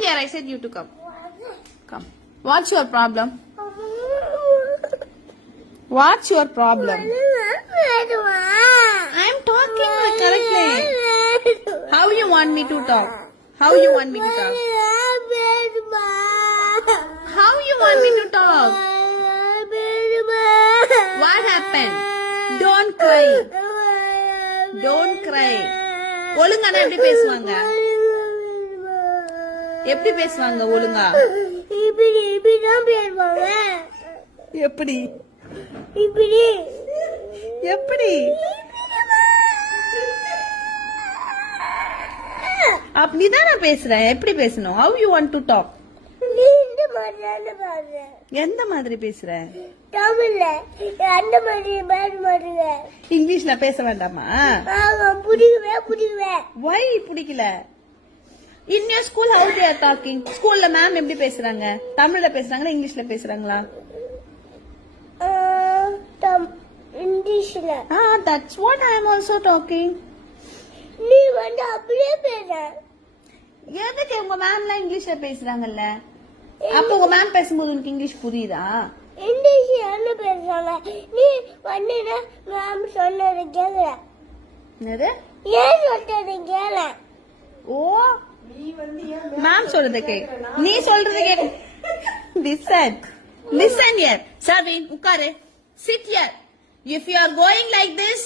Here, I said you to come. Come. What's your problem? What's your problem? I'm talking correctly. How you want me to talk? How you want me to talk? How you want me to talk? What happened? Don't cry. Don't cry. ஒழுங்கானா எப்படி பேசுவாங்க எப்படி பேசுவாங்க ஒழுங்கா? இப்படி இப்படிதான் பேசுவாங்க. எப்படி? இப்படி. எப்படி? அப்படிதான் நான் பேசுறேன் எப்படி பேசணும்? How you want to talk எந்த மாதிரி பேசுற? தமிழ்ல. அந்த மாதிரி பேச மாட்டேங்க இங்கிலீஷ்ல பேச வேண்டாமா? புடிக்கவே புடிக்கவே. வை பிடிக்கல? In your school how they are talking ஸ்கூல்ல மேம் எப்படி பேசுறாங்க? தமிழ்ல பேசுறாங்களா இங்கிலீஷ்ல பேசுறாங்களா? இங்கிலீஷ்ல. ஆ that's what I am also talking நீ வந்து அப்படியே பேச எதுக்கு உங்க மேம்லாம் இங்கிலீஷ்ல பேசுறாங்கல்ல? அப்ப உங்க மேம் பேசும்போது உனக்கு இங்கிலீஷ் புரியுதா? இங்கிலீஷ் என்ன பேசுறாங்க? நீ வந்து மேம் சொன்னது கேக்குற? என்னது? ஏன் சொல்றது மேம் சொல்றது கேக் நீ சொல்றது கேக் லிசன் லிசன் ஹியர் சர்வின் உட்காரு. Sit here if you are going like this